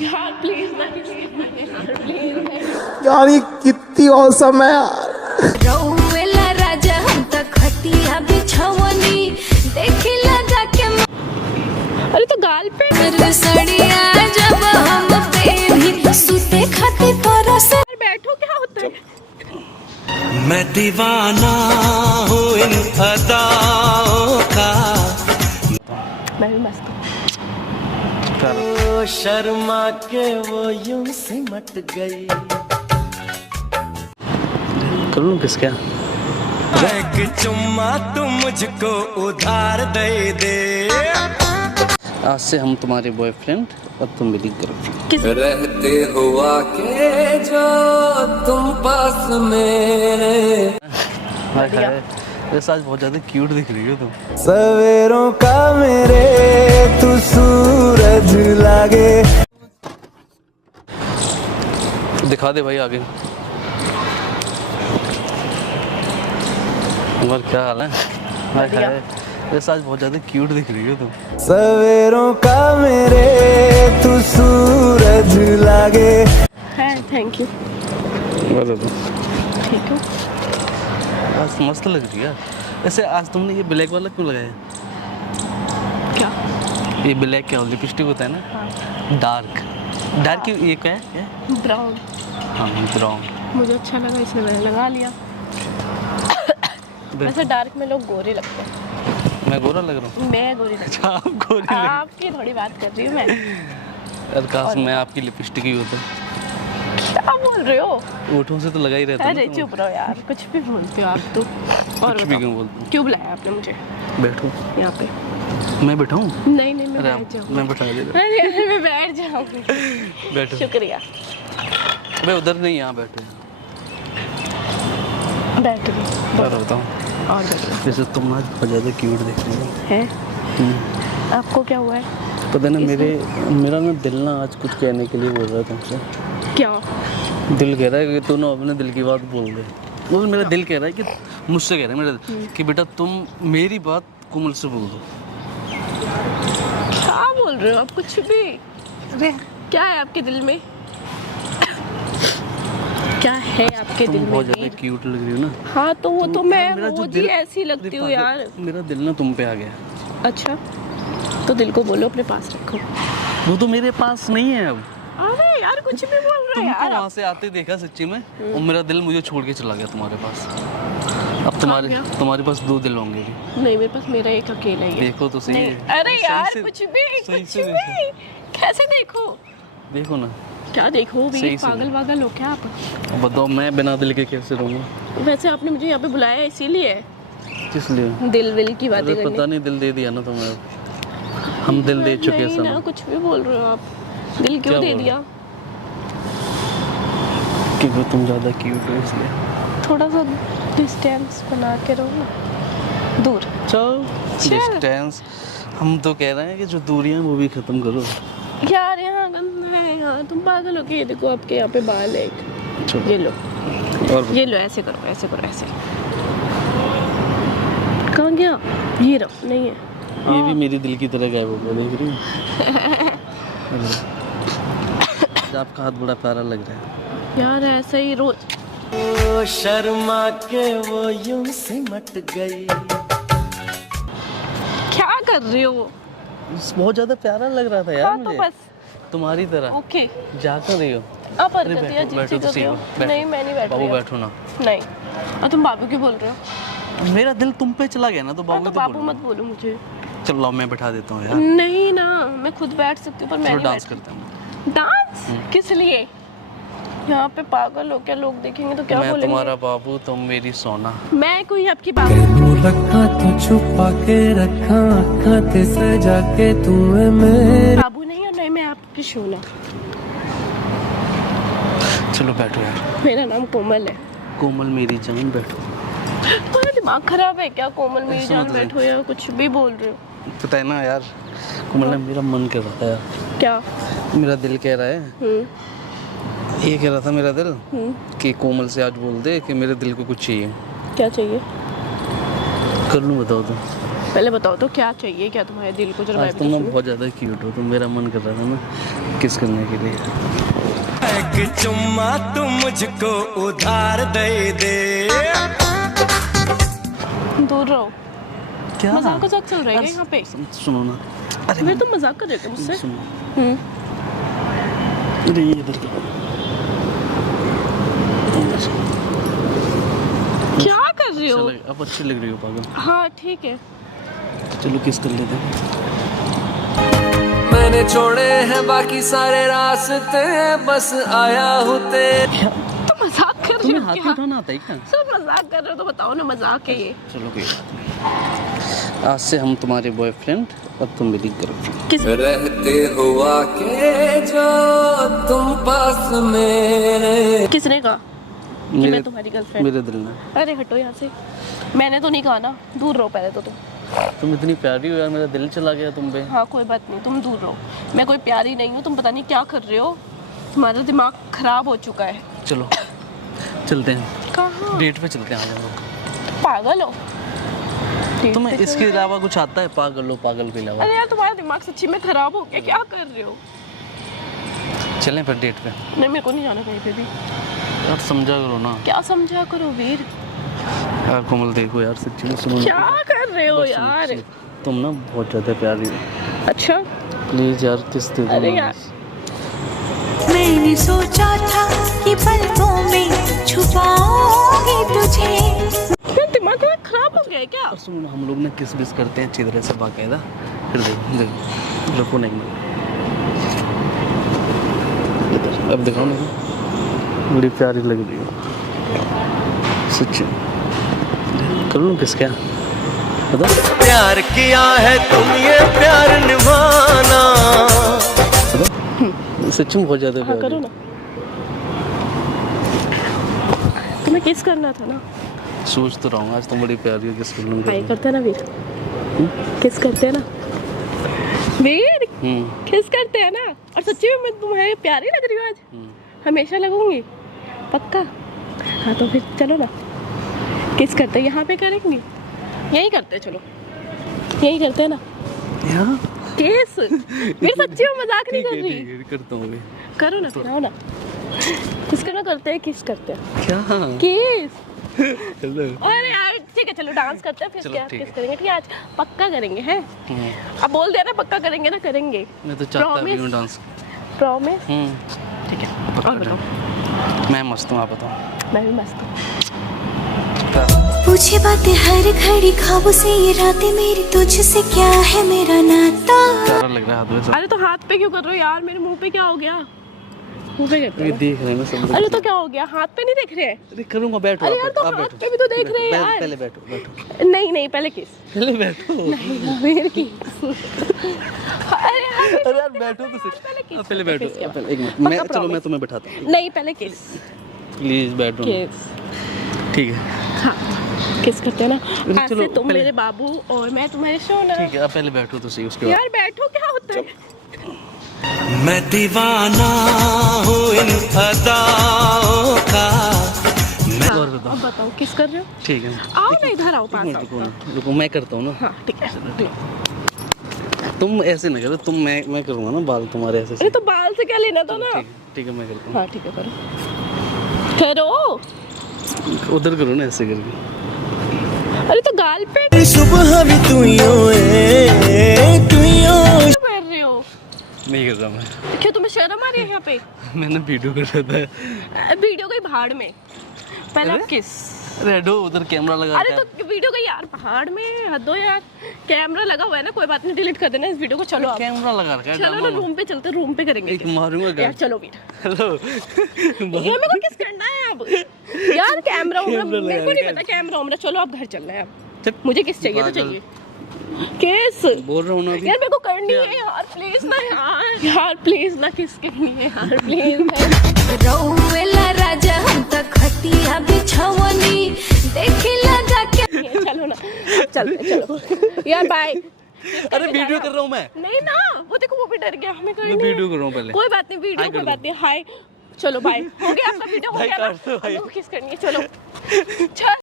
यार प्लीज नहीं यार प्लीज यार ये कितनी औसम है यार। रौवेला राजा हम त खटिया बिछवनी देखी लगा के अरे तो गाल पे मर सड़िया जब हम पेनी सुते खाती परस बैठो, क्या होता है? मैं दीवाना हूँ इन अदाओं का। मैं भी मस्त हूँ। ओ शर्मा के वो यूं सिमट गई। कर लूं किस क्या? एक चुम्मा तू मुझको उधार दे दे। आज से हम तुम्हारे बॉयफ्रेंड और तुम मेरी गर्लफ्रेंड। रहते हुआ के जो तुम पास मेरे। वैसे आज बहुत ज्यादा क्यूट दिख रही हो तुम। सवेरों का मेरे तू सूरज लागे। दिखा दे भाई आगे। और क्या हाल है? वैसे आज बहुत ज्यादा क्यूट दिख रही हो तुम। सवेरों का मेरे तू सूरज लागे। है, थैंक यू। ठीक है। आज मस्त लग रही है। वैसे आज तुमने ये ब्लैक वाला क्यों लगाया? क्या? ये ब्लैक क्या लिपस्टिक होता है ना? हाँ। डार्क डार्क ये क्या है? ब्राउन। हाँ ब्राउन। मुझे अच्छा लगा इसलिए मैंने लगा लिया। वैसे डार्क में लोग गोरे लगते हैं। मैं गोरा लग रहा हूँ? मैं गोरी लगती अच्छा आप गोरी हूँ। लग। आपकी थोड़ी बात कर रही हूँ मैं। यार काश मैं आपकी लिपस्टिक ही होता। क्या बोल रहे हो? ओठों से तो लगा ही रहता है अरे ना चुप रहो यार, कुछ भी बोलते हो आप तो। और कुछ भी क्यों बोलते क्यों बुलाया आपने मुझे हो? बैठो। यहाँ पे? मैं बैठाऊँ? नहीं नहीं, मैं अरे बैठ जाऊँगी। मैं बैठा दे रहा अरे मैं बैठ जाऊँगी। हूँ। बैठो। शुक्रिया। मैं उधर नहीं यहाँ बैठे। बैठ गई। मैं बताऊँ और बैठो। जैसे तुम आज बहुत ज़्यादा क्यूट दिख रही हो। है? आपको क्या हुआ है? पता ना मेरा ना दिल ना आज कुछ कहने के लिए बोल रहा है तुमसे। क्या? दिल कह रहा है कि तू ना अपने दिल की बात बोल दे। वो मेरा दिल कह रहा है कि मुझसे कह रहा है मेरा दिल कि बेटा तुम मेरी बात कोमल से बोल दो। क्या बोल रहे हो आप? कुछ भी। अरे क्या है आपके दिल में? क्या है आपके तुम दिल में? बहुत ज़्यादा क्यूट लग रही हो ना। हाँ तो वो तो मैं मेरा जो रोज ही दिल- ऐसी लगती हूँ यार। मेरा दिल ना तुम पे आ गया। अच्छा तो दिल को बोलो अपने पास रखो। वो तो मेरे पास नहीं है अब। अरे यार कुछ भी बोल रहे हो तुमको यार वहाँ से आते देखा सच्ची में और मेरा दिल मुझे छोड़ के चला गया तुम्हारे पास। अब तुम्हारे पास दो दिल होंगे भी। नहीं, मेरे पास मेरा एक अकेला ही है। देखो तो सही। नहीं, अरे यार कुछ भी सही कुछ से भी। कैसे देखो? देखो ना। क्या देखो भी? सही से पागल वागल हो क्या आप? अब बताओ मैं बिना दिल के कैसे रहूँगा? वैसे आपने मुझे यहाँ पे बुलाया इसीलिए किस लिए? दिल विल की बातें अरे करने। पता नहीं दिल दे दिया ना तुम्हें। हम दिल दे चुके हैं नहीं ना, सनम। कुछ भी बोल रहे हो आप। दिल क्यों क्या दे बोल दिया? क्योंकि तुम ज़्यादा क्यूट हो इसलिए। थोड़ा सा डिस्टेंस बना के रहो ना, दूर। चल डिस्टेंस। हम तो कह रहे हैं कि जो दूरियां वो भी खत्म करो। यार यहाँ गंदा है यार, तुम पागल हो के। ये देखो आपके यहाँ पे बाल है एक। चलो। ये लो और ये लो, ऐसे करो ऐसे करो ऐसे। कहाँ गया? ये रहो, नहीं है। ये भी मेरी दिल की तरह गायब हो गया देख रही हो। आपका हाथ बड़ा प्यारा लग रहा है यार ऐसे ही रोज। ओ शर्मा के वो यूं सिमट गई। क्या कर रहे हो? बहुत ज्यादा प्यारा लग रहा था यार हाँ तो मुझे बस तुम्हारी तरह। ओके। जा कर रही हो? आप अरे हरकत बैठो, बैठो तो सही हो, बैठो। नहीं मैं नहीं बैठ बाबू रही हूँ। बैठो ना। नहीं। और तुम बाबू क्यों बोल रहे हो? मेरा दिल तुम पे चला गया ना तो हाँ, बाबू तो तो बाबू बोलो। मत बोलो मुझे। चलो लाओ मैं बैठा देता हूँ यार। नहीं ना, मैं खुद बैठ सकती हूँ पर मैं चलो नहीं डांस बैठ। करते हैं। डांस किस लिए? यहाँ पे पागल हो क्या? लोग देखेंगे तो क्या मैं बोलेंगे? तुम्हारा बाबू तुम मेरी सोना। मैं कोई आपकी बाबू? तू रखा तो छुपा के रखा अखा ते सजा के तू है मेरे। बाबू नहीं और नहीं मैं आपकी शोना। चलो बैठो यार। मेरा नाम कोमल है। कोमल मेरी जान बैठो। तुम्हारा दिमाग खराब है क्या? कोमल मेरी सुनो जान तो बैठो या कुछ भी बोल रहे हो? पता है ना यार कोमल ने मेरा मन कर रहा था यार। क्या? मेरा दिल कह रहा है ये कह रहा था मेरा दिल कि कोमल से आज बोल दे कि मेरे दिल को कुछ चाहिए। क्या चाहिए? कर लूँ बताओ तुम? पहले बताओ तो क्या चाहिए? क्या तुम्हारे दिल को? जरा मैं आज भी तुम तो ना बहुत ज़्यादा क्यूट हो। तुम मेरा मन कर रहा था ना किस करने के लिए। एक चुम्मा तू मुझको उधार दे दे। दूर रहो। क्या मजाक चल रहा है यहाँ पे? सुनो ना, अरे फिर तुम मजाक कर रहे थे मुझसे? सुनो, अरे ये इधर क्या कर रहे हो? चलो, अब अच्छी लग रही हो पागल। हाँ ठीक है। चलो किस कर लेते हैं। मैंने छोड़े हैं बाकी सारे रास्ते, बस आया हूँ तेरे। तुम मजाक कर रहे तुम्हें हो हाथ क्या? में उठाना आता है क्या? सब मजाक कर रहे हो तो बताओ ना, मजाक है ये। चलो कोई बात नहीं। आज से हम तुम्हारे बॉयफ्रेंड और तुम मेरी गर्लफ्रेंड। किस रहते हुआ के जो तुम पास मेरे। किसने कहा कि मैं तुम्हारी गर्लफ्रेंड? मेरे दिल में। अरे हटो यहाँ से, मैंने तो नहीं कहा ना। दूर रहो पहले तो तुम इतनी प्यारी हो यार, मेरा दिल चला गया तुम पे। हाँ कोई बात नहीं, तुम दूर रहो। मैं कोई प्यारी नहीं हूँ, तुम पता नहीं क्या कर रहे हो। तुम्हारा दिमाग खराब हो चुका है। चलो चलते हैं, कहाँ? डेट पे चलते हैं। आ जाओ। पागल हो? तुम्हें इसके अलावा कुछ आता है? पागल हो, पागल के अलावा। अरे यार तुम्हारा दिमाग सच्ची में खराब हो गया, क्या कर रहे हो? चलें फिर डेट पे। नहीं मेरे को नहीं जाना कहीं पे भी। यार समझा करो ना क्या समझा करो वीर? यार कोमल देखो यार, सच्ची में सुनो। क्या कर रहे हो बस सुनो, यार? सुनो। तुम ना बहुत ज़्यादा प्यारी हो। अच्छा प्लीज़ यार किस दे दो। अरे यार मैंने सोचा था कि पलकों में छुपाऊंगी तुझे। क्या दिमाग खराब हो गया है क्या? और सुनो ना, हम लोग ना किस बिस करते हैं अच्छी तरह से बाकायदा। फिर देखो रखो नहीं इधर, अब दिखाओ ना, बड़ी प्यारी लग रही हो सच्ची। कर लूँ किस क्या बताओ? प्यार किया है तुम ये प्यार निभाना। सच्ची में बहुत ज़्यादा हाँ प्यारी। करो ना, तुम्हें किस करना था ना। सोच तो रहा हूँ आज तुम बड़ी प्यारी हो, किस कर लूँ। हाय करते हैं ना वीर, किस करते हैं ना वीर, किस करते हैं ना। और सच्ची में मैं तुम्हारी प्यारी लग रही हूँ आज, हमेशा लगूंगी पक्का। हाँ तो फिर चलो ना किस करते हैं, यहाँ पे करेंगे, यही करते हैं। चलो यही करते हैं ना यहाँ किस। मेरी सच्ची में मजाक नहीं कर रही। करता हूँ अभी। करो ना फिर, आओ ना किस करना, करते हैं किस करते हैं क्या किस। हेलो। अरे यार ठीक है चलो डांस करते हैं फिर। चलो, क्या ठीक किस है। करेंगे? ठीक है आज पक्का करेंगे हैं। अब बोल देना पक्का करेंगे ना, करेंगे। मैं तो चाहता भी हूँ Promise? डांस। प्रॉमिस? ठीक है। और बताओ। मैं मस्त हूँ, आप बताओ। मैं भी मस्त हूँ। पूछे बातें हर घड़ी ख्वाबों से, ये रातें मेरी तुझसे क्या है मेरा नाता। प्यारा लग रहा है हाथ में सब। अरे तो हाथ पे क्यों कर रहे हो यार? मेरे मुंह पे क्या हो गया? मुंह पे करते ये हो? देख रहे हैं ना सब लोग। अरे तो क्या हो गया? हाथ पे नहीं देख रहे हैं? अरे करूँगा, बैठो। अरे आप यार तो बैठो, आप हाथ बैठो। पे भी तो देख रहे हैं यार। पहले बैठो, बैठो। नहीं नहीं पहले किस। पहले बैठो। मेरे किस। अरे यार अरे यार बैठो तो सही। पहले किस। आप पहले बैठो। किस के बाद? पहले एक मिनट, पक्का मैं चलो promise? मैं तुम्हें बैठाता हूँ। नहीं पहले किस। प्लीज बैठो ना। किस। ठीक है। हाँ किस करते हैं ना। आज चलो, से तुम पहले- मेरे बाबू और मैं तुम्हारे सोना। ठीक है, आप पहले बैठो तो सही, उसके बाद। यार बैठो, क्या होता है? मैं दीवाना हूँ इन अदाओं का। और बताओ। अब बताओ किस कर रहे हो? ठीक है। आओ ना इधर आओ, एक पास मिनट आओ। रुको ना, रुको मैं करता हूँ ना। हाँ ठीक है। तुम ऐसे ना करो, तुम मैं करूँगा ना, बाल तुम्हारे ऐसे अरे तो बाल से क्या लेना था ना। ठीक है मैं करता हूँ। हाँ ठीक है करो करो। उधर करो ना, ऐसे करके। अरे तो गाल पे सुबह भी तू क्यों कर रहे हो? नहीं कर रहा मैं। क्यों तुम्हें शर्म आ रही है यहाँ पे? मैंने वीडियो कर रहा था। वीडियो गई भाड़ में, पहले आप किस। रेडो उधर कैमरा लगा अरे तो वीडियो गई यार पहाड़ में, हद हो यार। कैमरा लगा हुआ है ना, कोई बात नहीं, डिलीट कर देना इस वीडियो को। चलो आप कैमरा लगा रखा है। चलो ना रूम पे चलते, रूम पे करेंगे एक kiss। मारूंगा यार गाल। चलो वीर। हेलो। ये मेरे को किस करना है अब? यार कैमरा मेरे को नहीं पता कैमरा उमरा। चलो आप घर चलना है अब। मुझे किस चाहिए तो चाहिए किस। बोल रहा हूँ ना अभी। यार मेरे को करनी है यार, प्लीज ना यार। यार प्लीज ना किस करनी है यार, प्लीज। रौवेला राजा हम तक खटिया बिछवनी, देखी लगा के। चलो ना चलते चलो यार, बाय। अरे वीडियो कर रहा हूँ मैं। नहीं ना, वो देखो वो भी डर गया, हमें करनी मैं है। वीडियो कर रहा हूँ पहले। कोई बात नहीं, वीडियो हाय कोई कर बात नहीं। हाय चलो बाय, हो गया आपका वीडियो, हो भाई गया ना। काट दो भाई। अब किस करनी है, चलो चल।